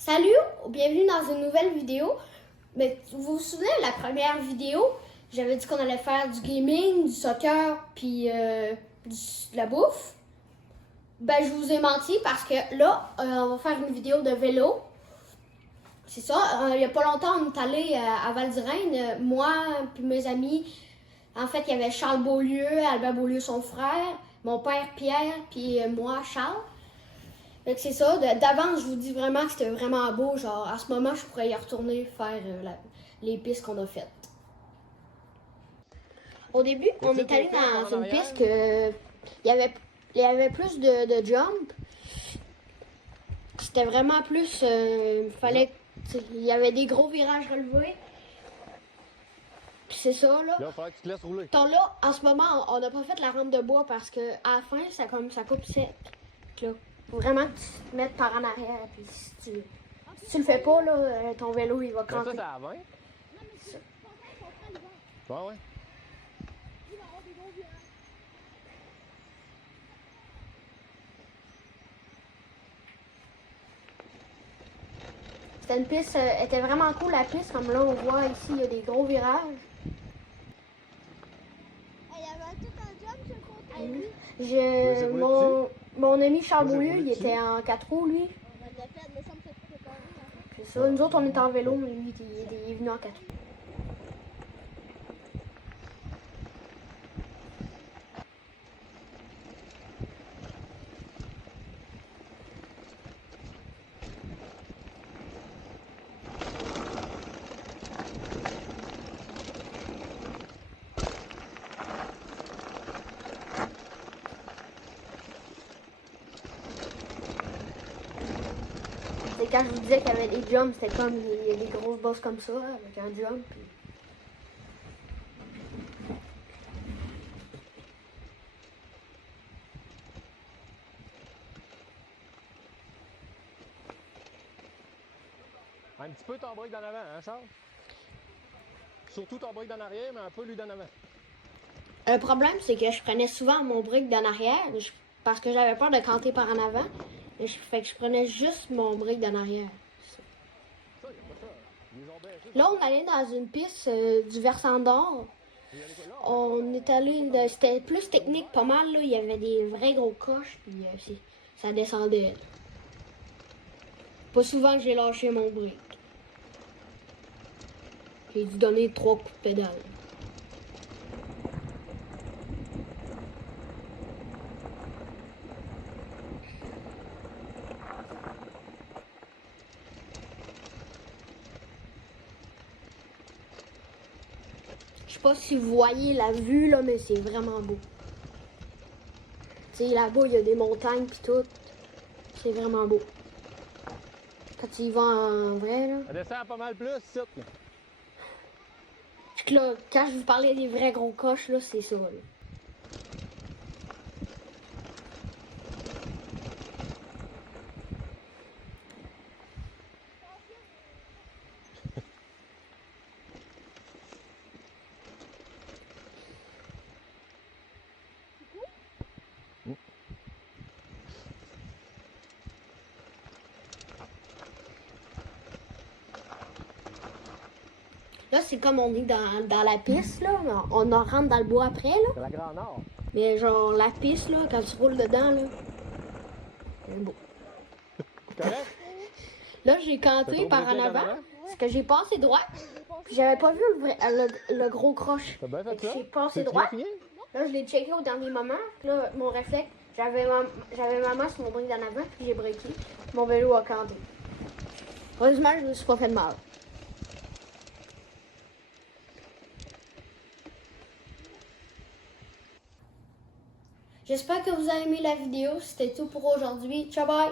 Salut, bienvenue dans une nouvelle vidéo. Mais vous vous souvenez de la première vidéo? J'avais dit qu'on allait faire du gaming, du soccer, puis de la bouffe. Ben, je vous ai menti parce que là, on va faire une vidéo de vélo. C'est ça, il n'y a pas longtemps, on est allé à Val-d'Irène, moi puis mes amis. En fait, il y avait Charles Beaulieu, Albert Beaulieu, son frère, mon père Pierre, puis moi, Charles. Fait que c'est ça, d'avance, je vous dis vraiment que c'était vraiment beau. Genre, à ce moment, je pourrais y retourner faire les pistes qu'on a faites. Au début, on est allé dans une piste que il y avait plus de jump. C'était vraiment plus. Il y avait des gros virages relevés. Puis c'est ça, là. Là, il va falloir que tu te laisses rouler. Donc là, en ce moment, on n'a pas fait la rampe de bois parce que à la fin, ça coupe sec. Là, faut vraiment que tu te mettes par en arrière. Puis si tu le fais pas, là, ton vélo, il va Ça, cramper. c'est à 20? Ouais. C'était une piste, était vraiment cool la piste. Comme là, on voit ici, il y a des gros virages. Il y avait tout un job sur le côté. Mon ami Charles Moi, j'ai Beaulieu, roulé il dessus. était en 4 roues, lui. On l'a fait, mais ça me fait plus peur. C'est ça. Nous autres, on était en vélo, mais lui, il est venu en 4 roues. C'est quand je vous disais qu'il y avait des jumps, c'était comme il y a des grosses bosses comme ça, avec un jump. Puis... Un petit peu ton break d'en avant, hein, Charles? Surtout ton break d'en arrière, mais un peu lui d'en avant. Le problème, c'est que je prenais souvent mon brick d'en arrière parce que j'avais peur de canter par en avant. Fait que je prenais juste mon brick d'en arrière. Ça, il n'y a pas ça. Ils ont baissé. Là, on allait dans une piste du versant d'or. Il y a les là. On est allé, c'était plus technique, pas mal. Là. Il y avait des vrais gros coches, puis ça descendait. Pas souvent que j'ai lâché mon brick. J'ai dû donner 3 coups de pédale. Je sais pas si vous voyez la vue, là, mais c'est vraiment beau. Tu sais, là-bas, il y a des montagnes pis tout. C'est vraiment beau. Quand tu y vas en vrai, là. Ça descend pas mal plus, ici. Là. Fait que là, quand je vous parlais des vrais gros coches, là, c'est ça, là. Là, c'est comme on est dans la piste, là. On en rentre dans le bois après, là. C'est la Grand Nord. Mais genre, la piste, là, quand tu roules dedans, là, c'est beau. Correct? Là, j'ai canté par en avant, parce que j'ai passé droit. Puis j'avais pas vu le gros croche. T'as bien Fait fait que ça? j'ai passé C'est droit. fini? Là, je l'ai checké au dernier moment. Là, mon réflexe, j'avais ma main sur mon brick d'en avant, puis j'ai breaké. Mon vélo a canté. Heureusement, je me suis pas fait de mal. J'espère que vous avez aimé la vidéo. C'était tout pour aujourd'hui. Ciao, bye!